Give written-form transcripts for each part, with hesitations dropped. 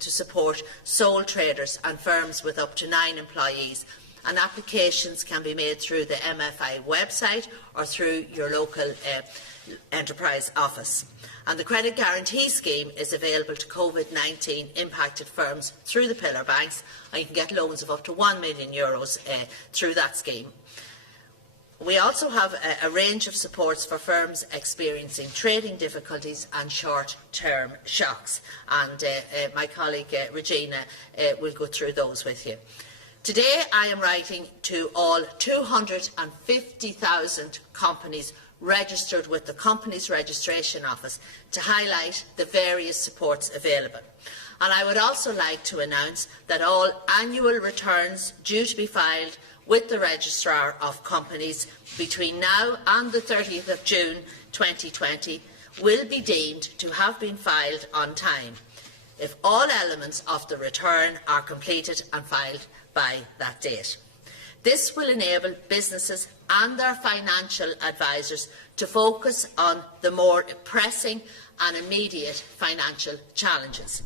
to support sole traders and firms with up to 9 employees, and applications can be made through the MFI website or through your local enterprise office. And the Credit Guarantee Scheme is available to Covid-19 impacted firms through the pillar banks, and you can get loans of up to €1 million through that scheme. We also have a range of supports for firms experiencing trading difficulties and short-term shocks, and my colleague Regina will go through those with you. Today I am writing to all 250,000 companies registered with the Companies Registration Office to highlight the various supports available. And I would also like to announce that all annual returns due to be filed with the Registrar of Companies between now and the 30th of June 2020 will be deemed to have been filed on time, if all elements of the return are completed and filed by that date. This will enable businesses and their financial advisors to focus on the more pressing and immediate financial challenges.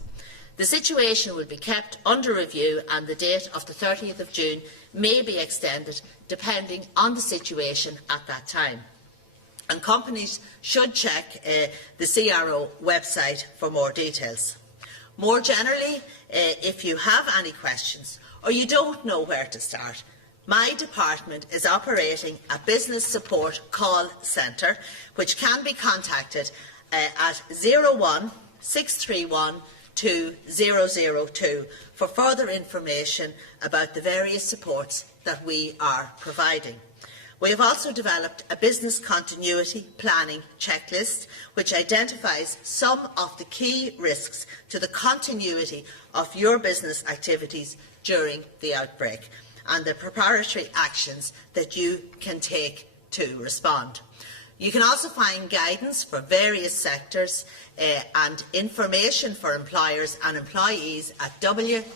The situation will be kept under review, and the date of the 30th of June may be extended depending on the situation at that time. And companies should check the CRO website for more details. More generally, if you have any questions or you don't know where to start, my department is operating a business support call centre which can be contacted at 01 631 2002 for further information about the various supports that we are providing. We have also developed a business continuity planning checklist which identifies some of the key risks to the continuity of your business activities during the outbreak and the preparatory actions that you can take to respond. You can also find guidance for various sectors and information for employers and employees at www.gov.ie.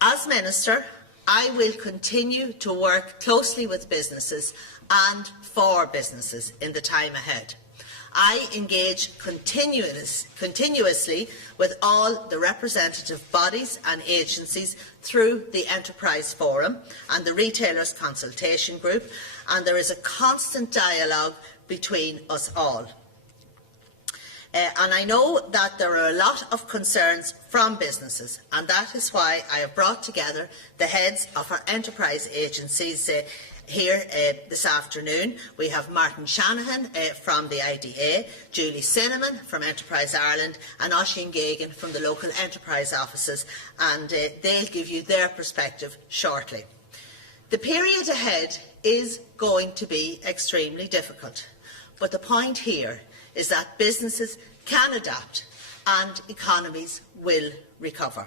As Minister, I will continue to work closely with businesses and for businesses in the time ahead. I engage continuously with all the representative bodies and agencies through the Enterprise Forum and the Retailers Consultation Group, and there is a constant dialogue between us all. And I know that there are a lot of concerns from businesses, and that is why I have brought together the heads of our enterprise agencies here this afternoon. We have Martin Shanahan from the IDA, Julie Cinnamon from Enterprise Ireland, and Oisín Geoghegan from the local enterprise offices, and they'll give you their perspective shortly. The period ahead is going to be extremely difficult, but the point here is that businesses can adapt and economies will recover.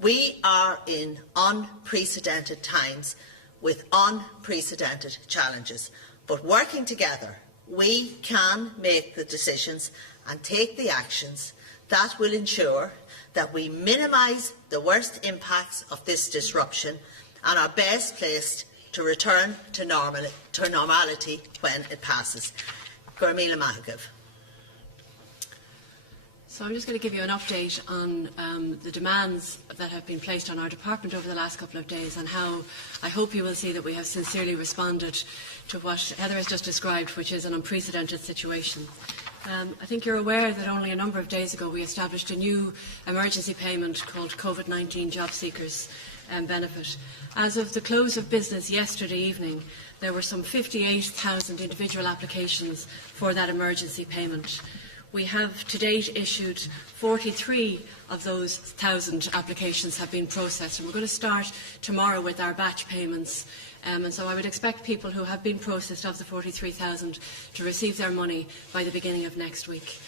We are in unprecedented times with unprecedented challenges, but working together we can make the decisions and take the actions that will ensure that we minimise the worst impacts of this disruption and are best placed to return to normality when it passes. Gurmila Mahagiv. So I'm just going to give you an update on the demands that have been placed on our department over the last couple of days, and how I hope you will see that we have sincerely responded to what Heather has just described, which is an unprecedented situation. I think you're aware that only a number of days ago we established a new emergency payment called Covid-19 Job Seekers Benefit. As of the close of business yesterday evening, there were some 58,000 individual applications for that emergency payment. We have to date issued 43 of those 1,000 applications have been processed, and we're going to start tomorrow with our batch payments. And so I would expect people who have been processed of the 43,000 to receive their money by the beginning of next week.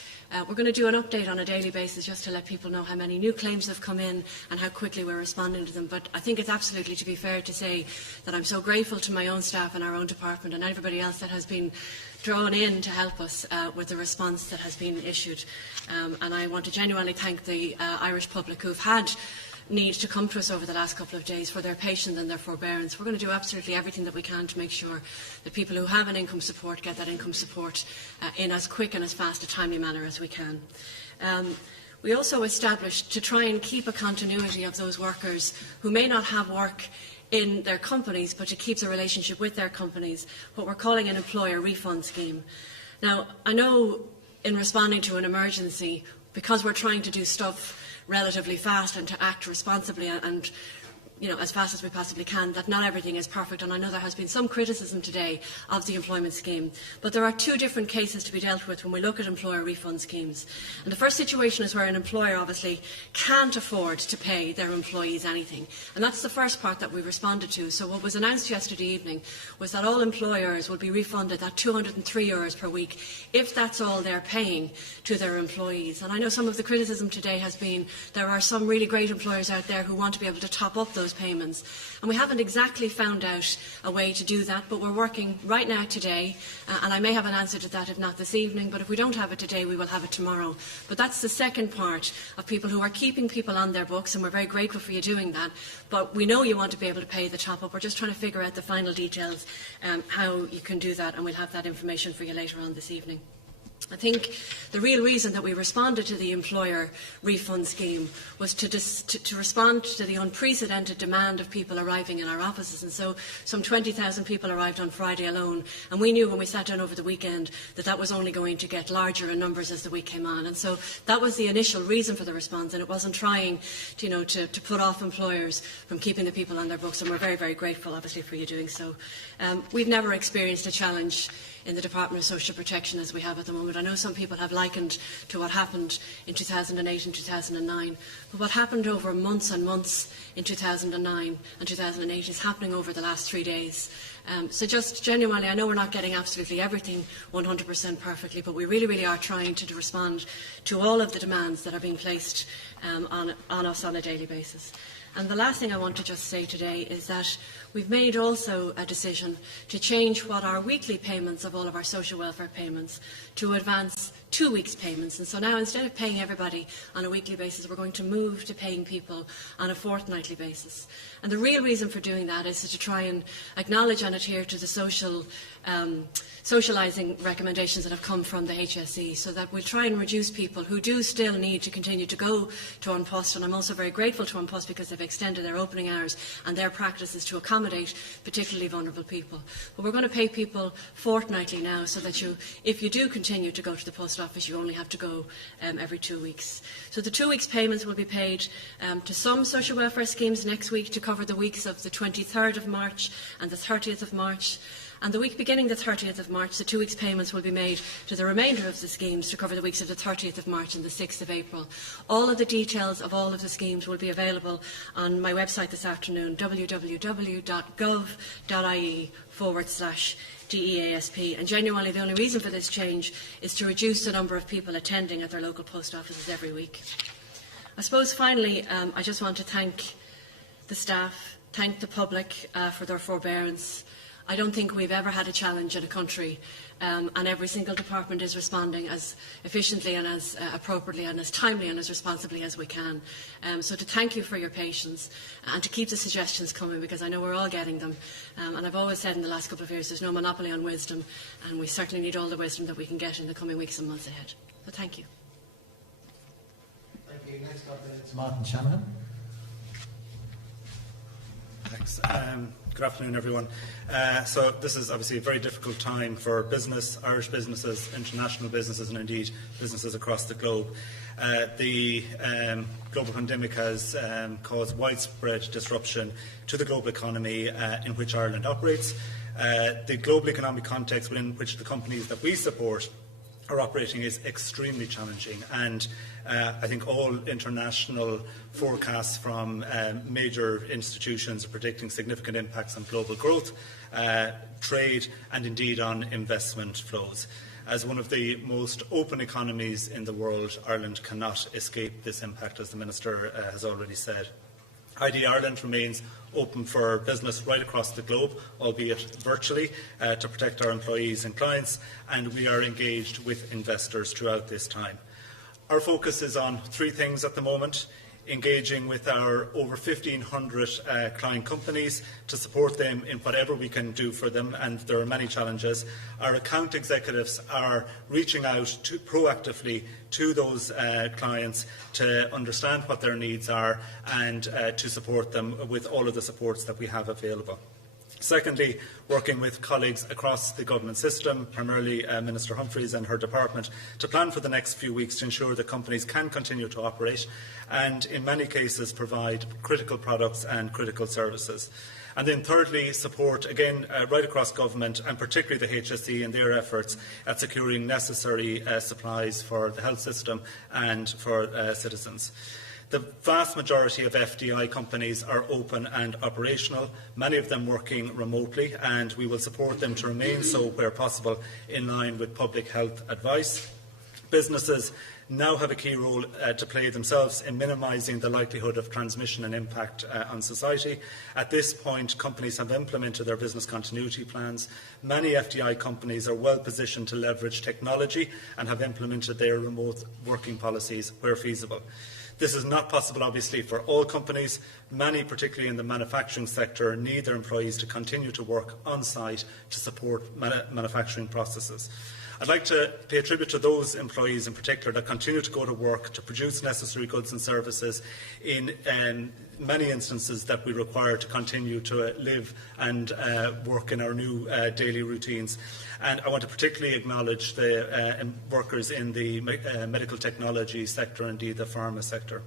We're going to do an update on a daily basis just to let people know how many new claims have come in and how quickly we're responding to them. But I think it's absolutely to be fair to say that I'm so grateful to my own staff and our own department and everybody else that has been drawn in to help us with the response that has been issued. And I want to genuinely thank the Irish public who've had need to come to us over the last couple of days for their patience and their forbearance. We're going to do absolutely everything that we can to make sure that people who have an income support get that income support in as quick and as fast a timely manner as we can. We also established to try and keep a continuity of those workers who may not have work in their companies, but to keep the relationship with their companies, what we're calling an employer refund scheme. Now, I know in responding to an emergency, because we're trying to do stuff relatively fast and to act responsibly and as fast as we possibly can, that not everything is perfect, and I know there has been some criticism today of the employment scheme. But there are two different cases to be dealt with when we look at employer refund schemes. And the first situation is where an employer obviously can't afford to pay their employees anything. And that's the first part that we responded to. So what was announced yesterday evening was that all employers will be refunded that €203 per week if that's all they're paying to their employees. And I know some of the criticism today has been there are some really great employers out there who want to be able to top up those payments. And we haven't exactly found out a way to do that, but we're working right now today, and I may have an answer to that if not this evening, but if we don't have it today, we will have it tomorrow. But that's the second part of people who are keeping people on their books, and we're very grateful for you doing that. But we know you want to be able to pay the top up. We're just trying to figure out the final details, how you can do that, and we'll have that information for you later on this evening. I think the real reason that we responded to the employer refund scheme was to respond to the unprecedented demand of people arriving in our offices. And so some 20,000 people arrived on Friday alone. And we knew when we sat down over the weekend that that was only going to get larger in numbers as the week came on. And so that was the initial reason for the response. And it wasn't trying to put off employers from keeping the people on their books. And we're very, very grateful, obviously, for you doing so. We've never experienced a challenge in the Department of Social Protection as we have at the moment. I know some people have likened to what happened in 2008 and 2009, but what happened over months and months in 2009 and 2008 is happening over the last 3 days. So just genuinely, I know we're not getting absolutely everything 100% perfectly, but we really, really are trying to respond to all of the demands that are being placed on us on a daily basis. And the last thing I want to just say today is that we've made also a decision to change what our weekly payments of all of our social welfare payments to advance 2 weeks' payments. And so now, instead of paying everybody on a weekly basis, we're going to move to paying people on a fortnightly basis. And the real reason for doing that is to try and acknowledge and adhere to the socialising recommendations that have come from the HSE, so that we'll try and reduce people who do still need to continue to go to An Post. And I'm also very grateful to An Post because they've extended their opening hours and their practices to accommodate particularly vulnerable people. But we're going to pay people fortnightly now, so that if you do continue to go to the post office, you only have to go every 2 weeks. So the 2 weeks' payments will be paid to some social welfare schemes next week to cover the weeks of the 23rd of March and the 30th of March. And the week beginning the 30th of March, the 2 weeks' payments will be made to the remainder of the schemes to cover the weeks of the 30th of March and the 6th of April. All of the details of all of the schemes will be available on my website this afternoon, www.gov.ie/DEASP. And genuinely, the only reason for this change is to reduce the number of people attending at their local post offices every week. I suppose finally, I just want to thank the staff, thank the public for their forbearance. I don't think we've ever had a challenge in a country, and every single department is responding as efficiently and as appropriately and as timely and as responsibly as we can. So to thank you for your patience and to keep the suggestions coming, because I know we're all getting them. And I've always said in the last couple of years there's no monopoly on wisdom, and we certainly need all the wisdom that we can get in the coming weeks and months ahead. So thank you. Thank you. Next up is Martin Shanahan. Thanks. Good afternoon, everyone. So this is obviously a very difficult time for business, Irish businesses, international businesses, and indeed businesses across the globe. The global pandemic has caused widespread disruption to the global economy in which Ireland operates. The global economic context within which the companies that we support are operating is extremely challenging, and I think all international forecasts from major institutions are predicting significant impacts on global growth, trade and indeed on investment flows. As one of the most open economies in the world, Ireland cannot escape this impact, as the Minister has already said. ID Ireland remains open for business right across the globe, albeit virtually, to protect our employees and clients, and we are engaged with investors throughout this time. Our focus is on three things at the moment. engaging with our over 1,500 client companies to support them in whatever we can do for them, and there are many challenges. Our account executives are reaching out proactively to those clients to understand what their needs are and to support them with all of the supports that we have available. Secondly, working with colleagues across the government system, primarily Minister Humphreys and her department, to plan for the next few weeks to ensure that companies can continue to operate and, in many cases, provide critical products and critical services. And then thirdly, support, again, right across government, and particularly the HSE in their efforts at securing necessary supplies for the health system and for citizens. The vast majority of FDI companies are open and operational, many of them working remotely, and we will support them to remain so where possible in line with public health advice. Businesses now have a key role to play themselves in minimising the likelihood of transmission and impact on society. At this point, companies have implemented their business continuity plans. Many FDI companies are well positioned to leverage technology and have implemented their remote working policies where feasible. This is not possible, obviously, for all companies. Many, particularly in the manufacturing sector, need their employees to continue to work on-site to support manufacturing processes. I'd like to pay tribute to those employees in particular that continue to go to work to produce necessary goods and services in many instances that we require to continue to live and work in our new daily routines. And I want to particularly acknowledge the workers in the medical technology sector, indeed the pharma sector.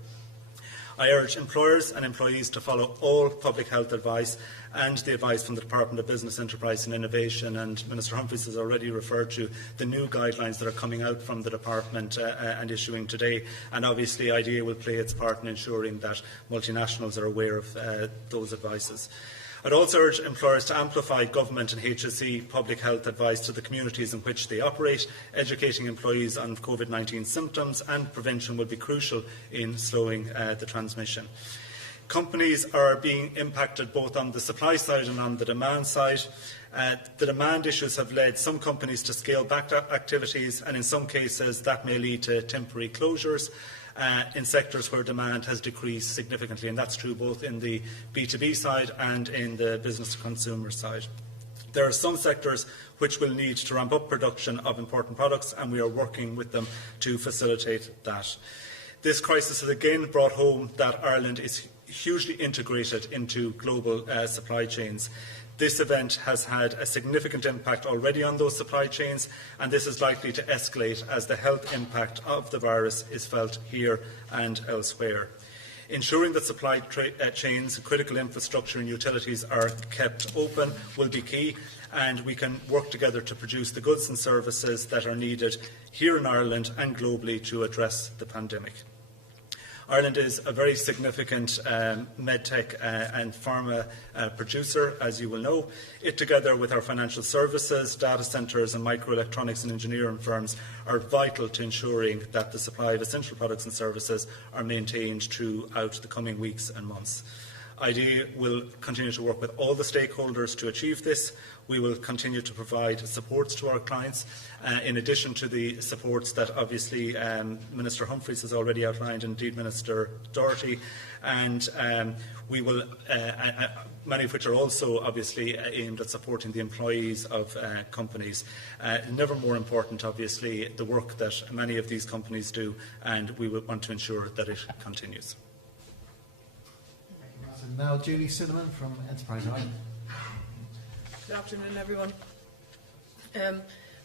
I urge employers and employees to follow all public health advice and the advice from the Department of Business, Enterprise and Innovation, and Minister Humphreys has already referred to the new guidelines that are coming out from the Department and issuing today, and obviously IDEA will play its part in ensuring that multinationals are aware of those advices. I'd also urge employers to amplify government and HSE public health advice to the communities in which they operate. Educating employees on Covid-19 symptoms and prevention will be crucial in slowing the transmission. Companies are being impacted both on the supply side and on the demand side. The demand issues have led some companies to scale back activities, and in some cases that may lead to temporary closures in sectors where demand has decreased significantly, and that's true both in the B2B side and in the business-to-consumer side. There are some sectors which will need to ramp up production of important products, and we are working with them to facilitate that. This crisis has again brought home that Ireland is hugely integrated into global supply chains. This event has had a significant impact already on those supply chains, and this is likely to escalate as the health impact of the virus is felt here and elsewhere. Ensuring that supply chains, critical infrastructure and utilities are kept open will be key, and we can work together to produce the goods and services that are needed here in Ireland and globally to address the pandemic. Ireland is a very significant medtech and pharma producer, as you will know. It, together with our financial services, data centres and microelectronics and engineering firms, are vital to ensuring that the supply of essential products and services are maintained throughout the coming weeks and months. IDEA will continue to work with all the stakeholders to achieve this. We will continue to provide supports to our clients, in addition to the supports that obviously Minister Humphreys has already outlined, and indeed Minister Doherty, and we will, many of which are also obviously aimed at supporting the employees of companies. Never more important, obviously, the work that many of these companies do, and we will want to ensure that it continues. Now Julie Cinnamon from Enterprise Ireland. Good afternoon, everyone.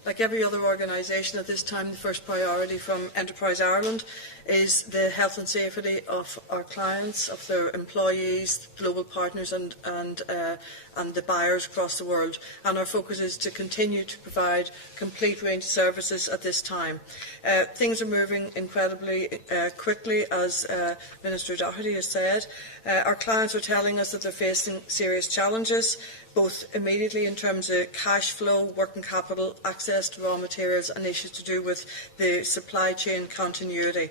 Like every other organisation at this time, the first priority from Enterprise Ireland is the health and safety of our clients, of their employees, global partners and the buyers across the world. And our focus is to continue to provide complete range of services at this time. Things are moving incredibly quickly, as Minister Doherty has said. Our clients are telling us that they're facing serious challenges, both immediately in terms of cash flow, working capital, access to raw materials and issues to do with the supply chain continuity.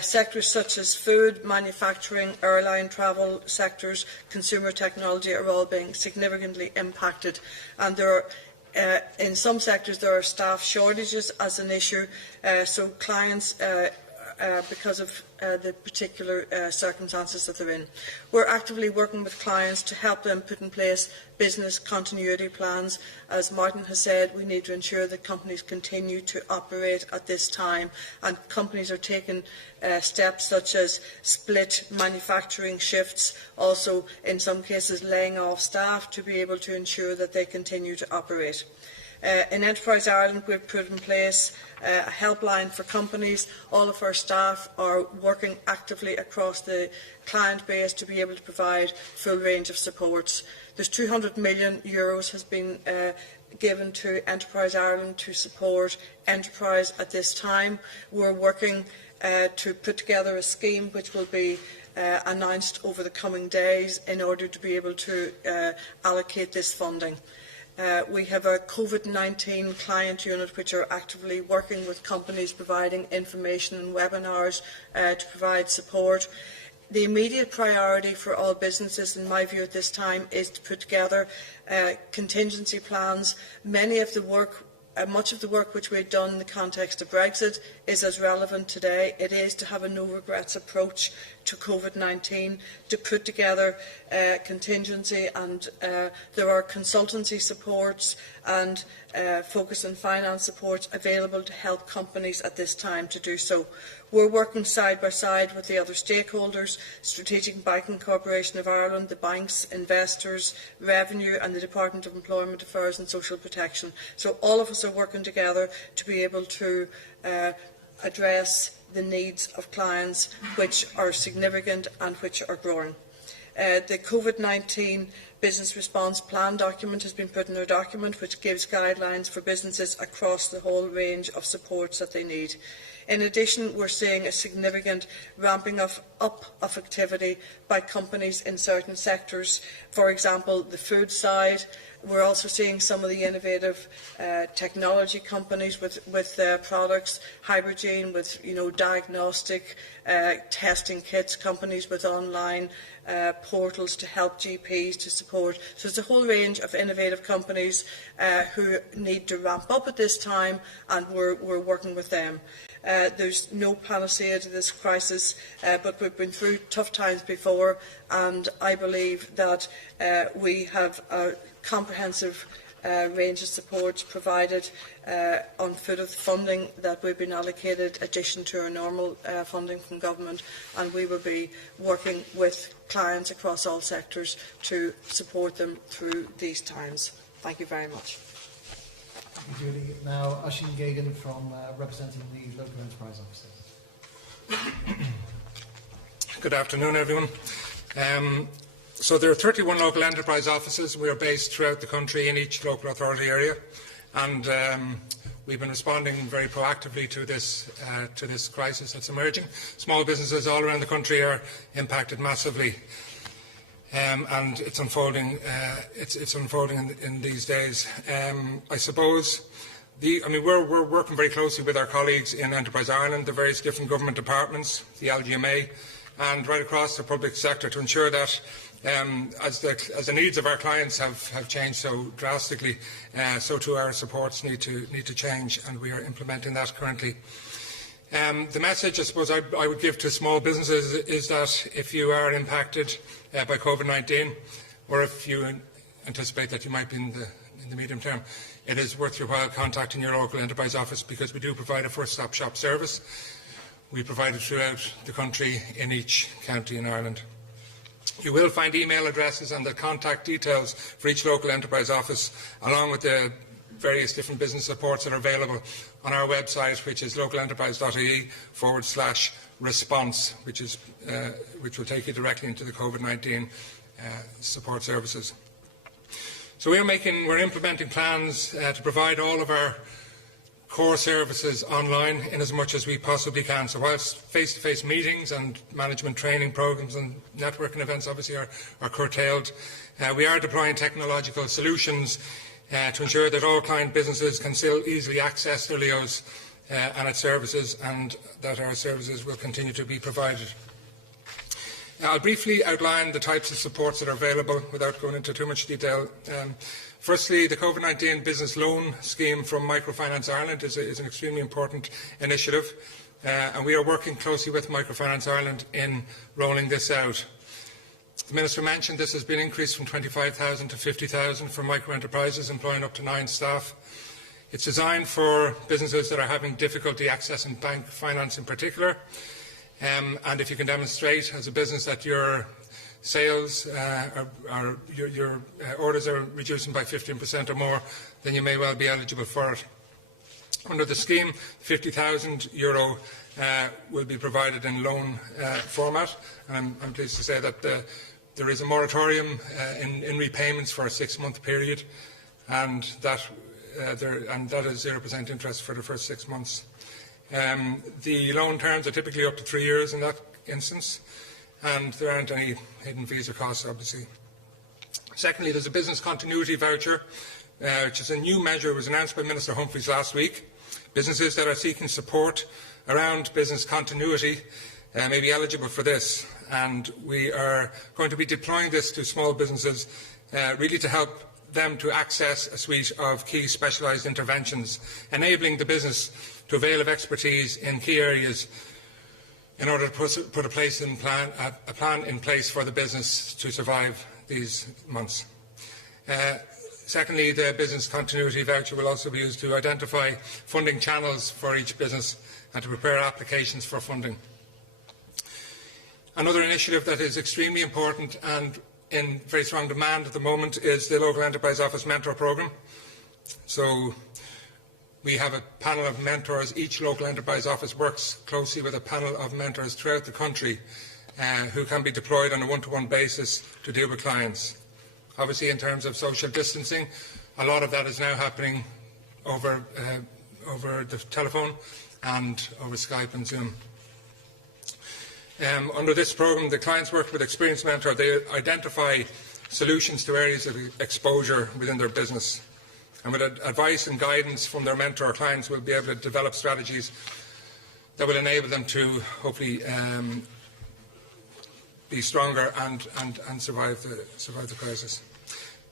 Sectors such as food, manufacturing, airline, travel sectors, consumer technology are all being significantly impacted, and there are in some sectors there are staff shortages as an issue, so clients because of the particular circumstances that they're in. We're actively working with clients to help them put in place business continuity plans. As Martin has said, we need to ensure that companies continue to operate at this time, and companies are taking steps such as split manufacturing shifts, also in some cases laying off staff to be able to ensure that they continue to operate. In Enterprise Ireland, we've put in place a helpline for companies. All of our staff are working actively across the client base to be able to provide full range of supports. There's €200 million has been given to Enterprise Ireland to support enterprise at this time. We're working to put together a scheme which will be announced over the coming days in order to be able to allocate this funding. We have a Covid-19 client unit which are actively working with companies providing information and webinars to provide support. The immediate priority for all businesses, in my view at this time, is to put together contingency plans. Much of the work which we've done in the context of Brexit is as relevant today. It is to have a no-regrets approach to Covid-19, to put together contingency, and there are consultancy supports and focus and finance supports available to help companies at this time to do so. We're working side by side with the other stakeholders, Strategic Banking Corporation of Ireland, the banks, investors, Revenue and the Department of Employment Affairs and Social Protection. So all of us are working together to be able to address the needs of clients which are significant and which are growing. The Covid-19 Business Response Plan document has been put in our document, which gives guidelines for businesses across the whole range of supports that they need. In addition, we're seeing a significant ramping up of activity by companies in certain sectors. For example, the food side. We're also seeing some of the innovative technology companies with products, Hypergene with diagnostic testing kits, companies with online portals to help GPs to support. So there's a whole range of innovative companies who need to ramp up at this time, and we're working with them. There's no panacea to this crisis, but we've been through tough times before, and I believe that we have a comprehensive range of supports provided on foot of the funding that we've been allocated, addition to our normal funding from government, and we will be working with clients across all sectors to support them through these times. Thank you very much. Thank you, Julie. Now, Oisin Gagan from representing the local enterprise offices. Good afternoon, everyone. So there are 31 local enterprise offices. We are based throughout the country in each local authority area, and we've been responding very proactively to this crisis that's emerging. Small businesses all around the country are impacted massively, and it's unfolding. It's unfolding in these days. I suppose. We're working very closely with our colleagues in Enterprise Ireland, the various different government departments, the LGMA, and right across the public sector to ensure that as the needs of our clients have changed so drastically, so too our supports need to change, and we are implementing that currently. The message I suppose I would give to small businesses is that if you are impacted by COVID-19, or if you anticipate that you might be in the medium term, it is worth your while contacting your local enterprise office, because we do provide a first-stop shop service. We provide it throughout the country in each county in Ireland. You will find email addresses and the contact details for each local enterprise office, along with the various different business supports that are available on our website, which is localenterprise.ie/response, which will take you directly into the COVID-19 support services. So we're implementing plans to provide all of our core services online in as much as we possibly can. So whilst face-to-face meetings and management training programs and networking events obviously are curtailed, we are deploying technological solutions to ensure that all client businesses can still easily access their LEOs and its services, and that our services will continue to be provided. I'll briefly outline the types of supports that are available without going into too much detail. Firstly, the COVID-19 Business Loan Scheme from Microfinance Ireland is an extremely important initiative. and we are working closely with Microfinance Ireland in rolling this out. The Minister mentioned this has been increased from 25,000 to 50,000 for micro-enterprises employing up to 9 staff. It's designed for businesses that are having difficulty accessing bank finance in particular, and if you can demonstrate as a business that your sales your orders are reducing by 15% or more, then you may well be eligible for it. Under the scheme, €50,000 will be provided in loan format. I'm pleased to say that there is a moratorium in repayments for a 6-month period, and that is 0% interest for the first 6 months. The loan terms are typically up to 3 years in that instance, and there aren't any hidden fees or costs, obviously. Secondly, there's a business continuity voucher, which is a new measure. It was announced by Minister Humphreys last week. Businesses that are seeking support around business continuity may be eligible for this, and we are going to be deploying this to small businesses really to help them to access a suite of key specialised interventions, enabling the business to avail of expertise in key areas in order to put a plan in place for the business to survive these months. Secondly, the business continuity voucher will also be used to identify funding channels for each business and to prepare applications for funding. Another initiative that is extremely important and in very strong demand at the moment is the Local Enterprise Office Mentor Programme. So we have a panel of mentors. Each local enterprise office works closely with a panel of mentors throughout the country who can be deployed on a one-to-one basis to deal with clients. Obviously, in terms of social distancing, a lot of that is now happening over the telephone and over Skype and Zoom. Under this programme, the clients work with experienced mentors. They identify solutions to areas of exposure within their business. And with advice and guidance from their mentor, clients will be able to develop strategies that will enable them to hopefully be stronger and survive the crisis.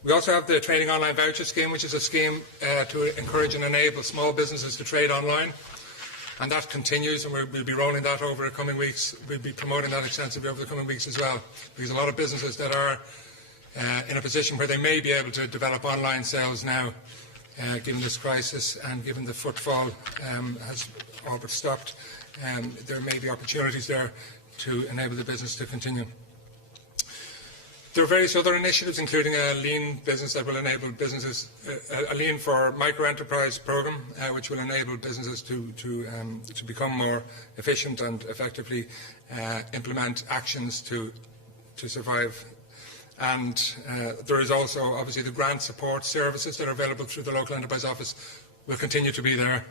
We also have the Training Online Voucher Scheme, which is a scheme to encourage and enable small businesses to trade online. And that continues, and we'll be rolling that over the coming weeks. We'll be promoting that extensively over the coming weeks as well, because a lot of businesses that are in a position where they may be able to develop online sales now, given this crisis and given the footfall has all but stopped, there may be opportunities there to enable the business to continue. There are various other initiatives, including a lean business that will enable businesses, a lean for micro-enterprise programme, which will enable businesses to become more efficient and effectively implement actions to survive. And there is also, obviously, the grant support services that are available through the Local Enterprise Office will continue to be there.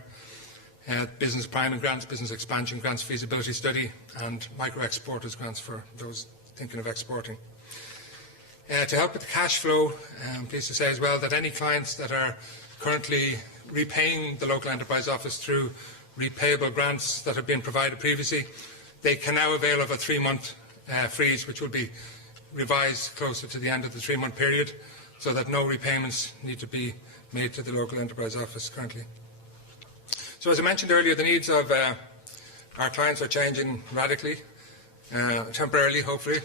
Business priming grants, business expansion grants, feasibility study, and micro-exporters grants for those thinking of exporting. To help with the cash flow, I'm pleased to say as well that any clients that are currently repaying the Local Enterprise Office through repayable grants that have been provided previously, they can now avail of a 3-month freeze, which will be revised closer to the end of the 3-month period, so that no repayments need to be made to the Local Enterprise Office currently. So as I mentioned earlier, the needs of our clients are changing radically, temporarily, hopefully.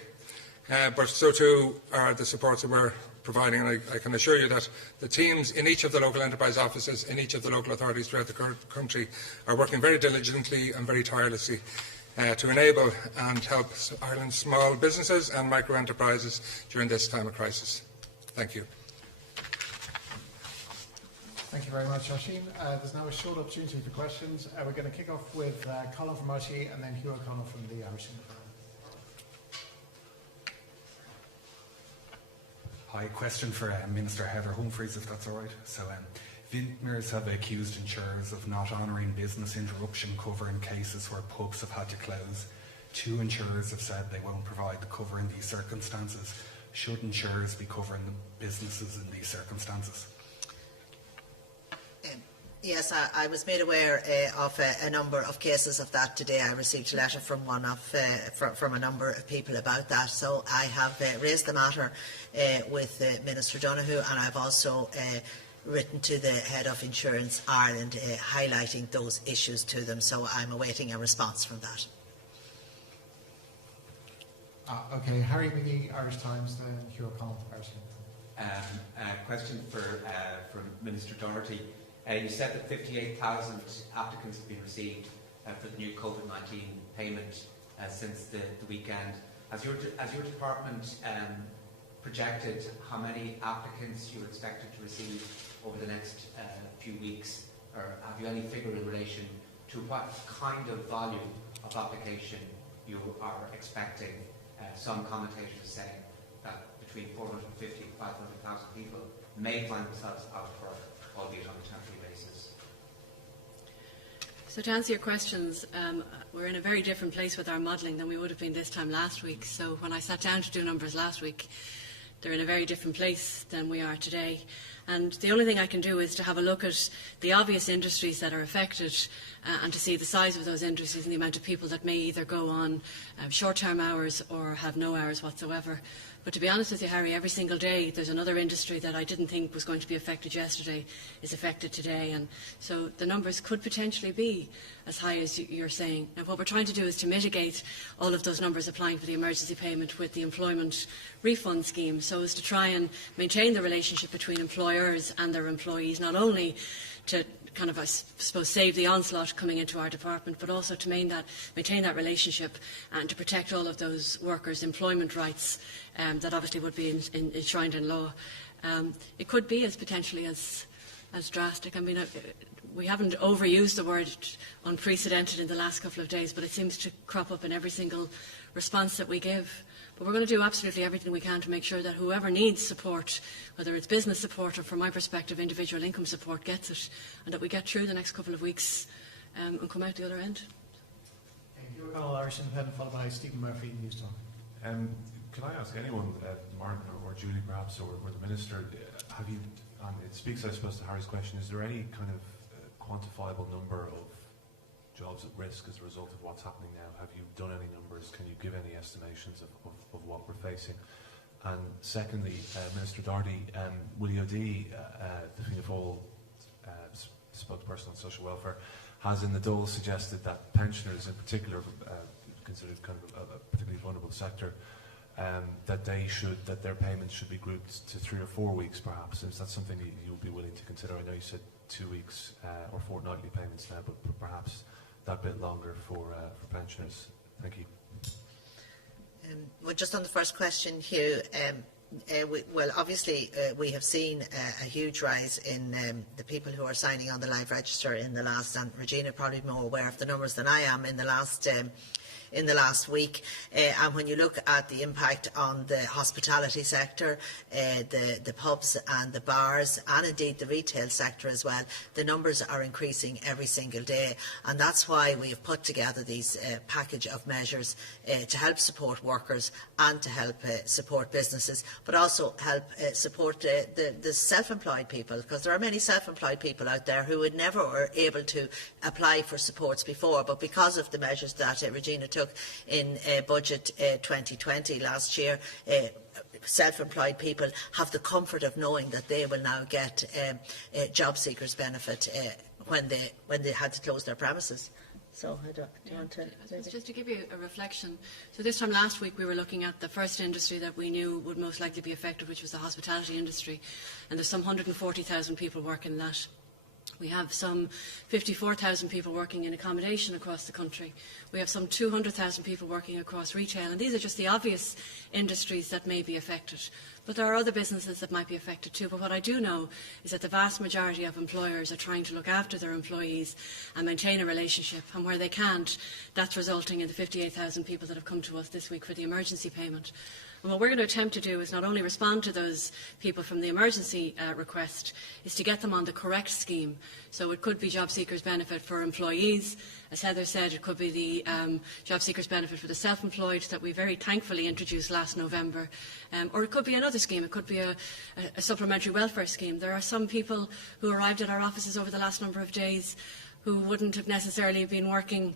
But so too are the supports that we're providing. And I can assure you that the teams in each of the local enterprise offices, in each of the local authorities throughout the country, are working very diligently and very tirelessly to enable and help Ireland's small businesses and micro-enterprises during this time of crisis. Thank you. Thank you very much, Oisín. There's now a short opportunity for questions. We're going to kick off with Colin from RTE and then Hugh O'Connell from the Irish Independent. Hi, question for Minister Heather Humphreys, if that's all right. So, vintners have accused insurers of not honouring business interruption cover in cases where pubs have had to close. 2 insurers have said they won't provide the cover in these circumstances. Should insurers be covering the businesses in these circumstances? Yes, I was made aware of a number of cases of that today. I received a letter from from a number of people about that. So I have raised the matter with Minister Donoghue, and I've also written to the Head of Insurance Ireland highlighting those issues to them. So I'm awaiting a response from that. Okay, Harry McGee, Irish Times, then Hugh O'Connell, Irish Times. A question for Minister Doherty. You said that 58,000 applicants have been received for the new Covid-19 payment since the weekend. Has your department projected how many applicants you're expected to receive over the next few weeks, or have you any figure in relation to what kind of volume of application you are expecting? Some commentators are saying that between 450 and 500,000 people may find themselves out of work, albeit on a temporary basis. So to answer your questions, we're in a very different place with our modelling than we would have been this time last week. So when I sat down to do numbers last week, they're in a very different place than we are today. And the only thing I can do is to have a look at the obvious industries that are affected and to see the size of those industries and the amount of people that may either go on short-term hours or have no hours whatsoever. But to be honest with you, Harry, every single day there's another industry that I didn't think was going to be affected yesterday is affected today. And so the numbers could potentially be as high as you're saying. Now, what we're trying to do is to mitigate all of those numbers applying for the emergency payment with the employment refund scheme, so as to try and maintain the relationship between employers and their employees, not only to kind of, I suppose, save the onslaught coming into our department, but also to maintain that relationship and to protect all of those workers' employment rights that obviously would be enshrined in law. It could be as potentially as drastic. I mean, we haven't overused the word unprecedented in the last couple of days, but it seems to crop up in every single response that we give. But we're going to do absolutely everything we can to make sure that whoever needs support, whether it's business support or, from my perspective, individual income support, gets it, and that we get through the next couple of weeks and come out the other end. Hugh O'Connell, Irish Independent, followed by Stephen Murphy, News Talk. Can I ask anyone, Martin or Julie perhaps, or the Minister, have you, and it speaks I suppose to Harry's question, is there any kind of quantifiable number of jobs at risk as a result of what's happening now? Have you done any numbers? Can you give any estimations of what we're facing? And secondly, Minister Doherty, Willie O'D, the Fianna Fáil spokesperson on social welfare, has in the Dole suggested that pensioners in particular, considered kind of a particularly vulnerable sector, that their payments should be grouped to 3 or 4 weeks perhaps. Is that something you would be willing to consider? I know you said 2 weeks or fortnightly payments now, but perhaps that bit longer for pensioners. Thank you. Well, just on the first question, Hugh, obviously we have seen a huge rise in the people who are signing on the live register in the last, and Regina probably more aware of the numbers than I am, in the last week. And when you look at the impact on the hospitality sector, the pubs and the bars, and indeed the retail sector as well, the numbers are increasing every single day. And that's why we have put together these package of measures to help support workers and to help support businesses, but also help support the self-employed people, because there are many self-employed people out there who would never were able to apply for supports before, but because of the measures that Regina took in Budget 2020 last year, self-employed people have the comfort of knowing that they will now get job seekers benefit when they had to close their premises. So do you want to? Just to give you a reflection, so this time last week we were looking at the first industry that we knew would most likely be affected, which was the hospitality industry, and there's some 140,000 people working in that. We have some 54,000 people working in accommodation across the country. We have some 200,000 people working across retail, and these are just the obvious industries that may be affected. But there are other businesses that might be affected too. But what I do know is that the vast majority of employers are trying to look after their employees and maintain a relationship, and where they can't, that's resulting in the 58,000 people that have come to us this week for the emergency payment. And what we're going to attempt to do is not only respond to those people from the emergency request, is to get them on the correct scheme. So it could be job seekers benefit for employees. As Heather said, it could be the job seekers benefit for the self-employed that we very thankfully introduced last November. Or it could be another scheme. It could be a supplementary welfare scheme. There are some people who arrived at our offices over the last number of days who wouldn't have necessarily been working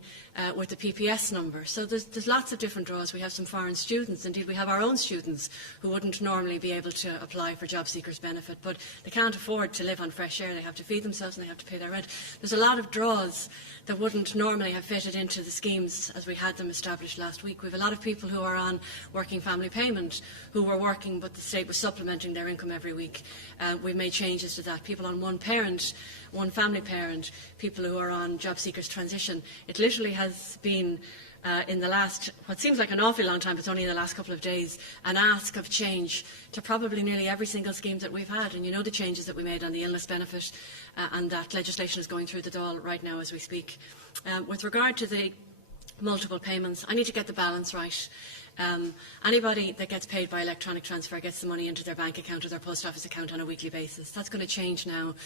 with the PPS number. So there's lots of different draws. We have some foreign students. Indeed, we have our own students who wouldn't normally be able to apply for job seekers benefit, but they can't afford to live on fresh air. They have to feed themselves and they have to pay their rent. There's a lot of draws that wouldn't normally have fitted into the schemes as we had them established last week. We have a lot of people who are on working family payment who were working but the state was supplementing their income every week. We made changes to that. People on one family parent, people who are on job seekers transition. It literally has been in the last, what seems like an awfully long time, but it's only in the last couple of days, an ask of change to probably nearly every single scheme that we've had. And you know the changes that we made on the illness benefit, and that legislation is going through the Dáil right now as we speak. With regard to the multiple payments, I need to get the balance right. Anybody that gets paid by electronic transfer gets the money into their bank account or their post office account on a weekly basis. That's going to change now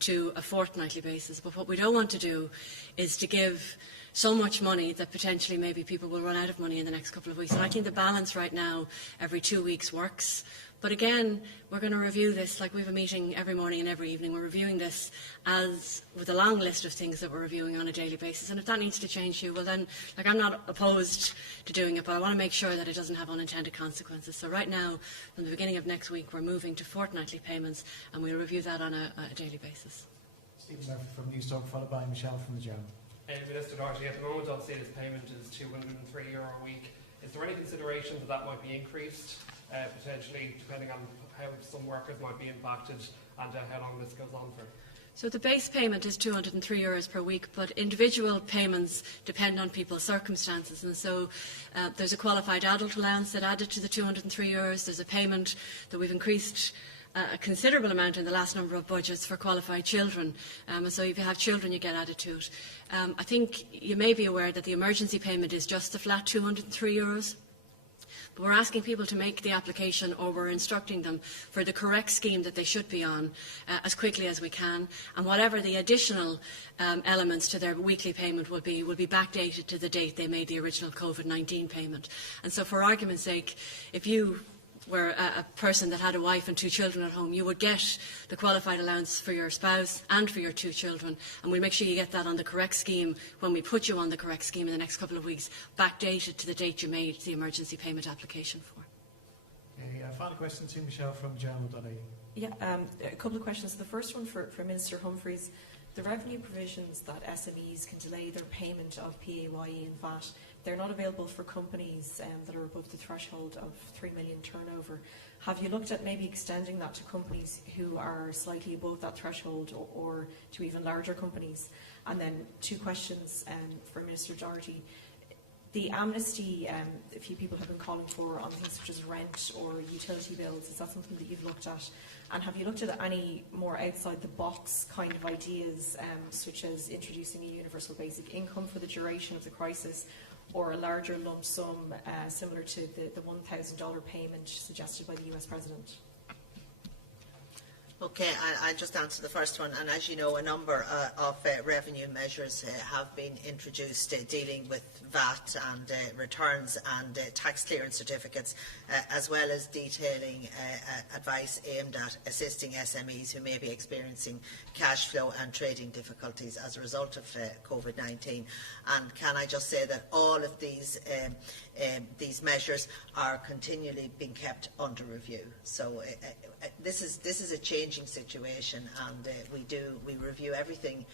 to a fortnightly basis. But what we don't want to do is to give so much money that potentially maybe people will run out of money in the next couple of weeks. And I think the balance right now, every 2 weeks, works. But again, we're going to review this, like we have a meeting every morning and every evening. We're reviewing this as with a long list of things that we're reviewing on a daily basis. And if that needs to change well then, I'm not opposed to doing it, but I want to make sure that it doesn't have unintended consequences. So right now, from the beginning of next week, we're moving to fortnightly payments, and we'll review that on a daily basis. Stephen Murphy from Newstalk, followed by Michelle from the Journal. Minister Doherty, at the moment obviously this payment is €203 a week. Is there any consideration that might be increased, potentially, depending on how some workers might be impacted and how long this goes on for? So the base payment is €203 per week, but individual payments depend on people's circumstances. And so there's a qualified adult allowance that added to the €203. There's a payment that we've increased a considerable amount in the last number of budgets for qualified children. So if you have children, you get added to it. I think you may be aware that the emergency payment is just the flat €203. But we're asking people to make the application, or we're instructing them for the correct scheme that they should be on as quickly as we can. And whatever the additional elements to their weekly payment will be backdated to the date they made the original COVID-19 payment. And so for argument's sake, if you were a person that had a wife and 2 children at home, you would get the qualified allowance for your spouse and for your 2 children. And we'll make sure you get that on the correct scheme when we put you on the correct scheme in the next couple of weeks, backdated to the date you made the emergency payment application for. Okay, final question to Michelle from Journal.ie. Yeah, a couple of questions. The first one for Minister Humphreys. The revenue provisions that SMEs can delay their payment of PAYE and VAT, they're not available for companies that are above the threshold of 3 million turnover. Have you looked at maybe extending that to companies who are slightly above that threshold, or to even larger companies? And then 2 questions for Minister Doherty. The amnesty, a few people have been calling for on things such as rent or utility bills. Is that something that you've looked at? And have you looked at any more outside-the-box kind of ideas, such as introducing a universal basic income for the duration of the crisis, or a larger lump sum similar to the $1,000 payment suggested by the US President? Okay, I'll just answer the first one. And as you know, a number of revenue measures have been introduced dealing with VAT and returns and tax clearance certificates, as well as detailing advice aimed at assisting SMEs who may be experiencing cash flow and trading difficulties as a result of COVID-19. And can I just say that all of these measures are continually being kept under review. So this is a changing situation, and we review everything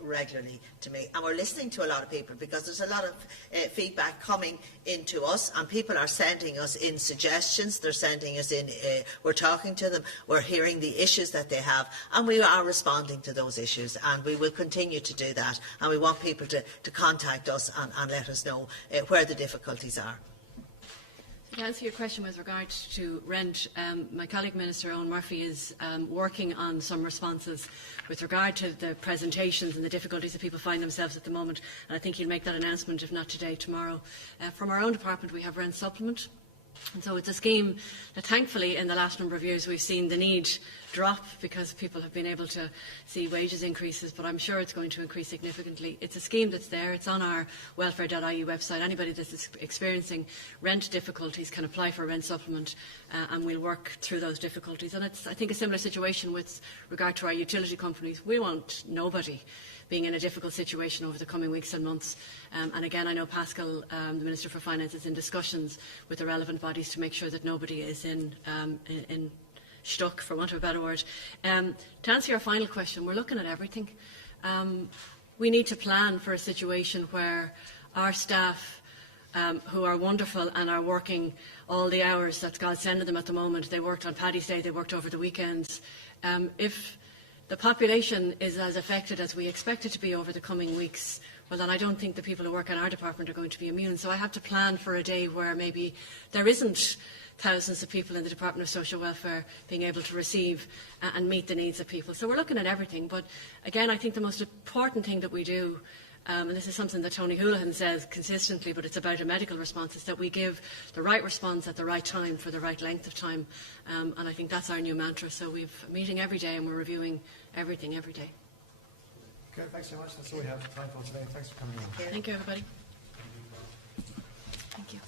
regularly and we're listening to a lot of people, because there's a lot of feedback coming into us, and people are sending us in suggestions. They're sending us in. We're talking to them. We're hearing the issues that they have, and we are responding to those issues, and we will continue to do that. And we want people to contact us and let us know where the difficulties are. To answer your question with regard to rent, my colleague Minister Owen Murphy is working on some responses with regard to the presentations and the difficulties that people find themselves at the moment, and I think he'll make that announcement, if not today, tomorrow. From our own department, we have rent supplement. And so it's a scheme that thankfully in the last number of years we've seen the need drop, because people have been able to see wages increases, but I'm sure it's going to increase significantly. It's a scheme that's there. It's on our welfare.ie website. Anybody that's experiencing rent difficulties can apply for a rent supplement, and we'll work through those difficulties. And it's, I think, a similar situation with regard to our utility companies. We want nobody being in a difficult situation over the coming weeks and months. And again, I know Pascal, the Minister for Finance, is in discussions with the relevant bodies to make sure that nobody is in stuck, for want of a better word. To answer your final question, we're looking at everything. We need to plan for a situation where our staff, who are wonderful and are working all the hours that God's sending them at the moment, they worked on Paddy's Day, they worked over the weekends. If the population is as affected as we expect it to be over the coming weeks, well, then I don't think the people who work in our department are going to be immune. So I have to plan for a day where maybe there isn't thousands of people in the Department of Social Welfare being able to receive and meet the needs of people. So we're looking at everything. But again, I think the most important thing that we do, and this is something that Tony Houlihan says consistently, but it's about a medical response, is that we give the right response at the right time for the right length of time. And I think that's our new mantra. So we've a meeting every day and we're reviewing everything every day. Okay, thanks so much. That's all we have time for today. Thanks for coming in. Thank you, everybody. Thank you.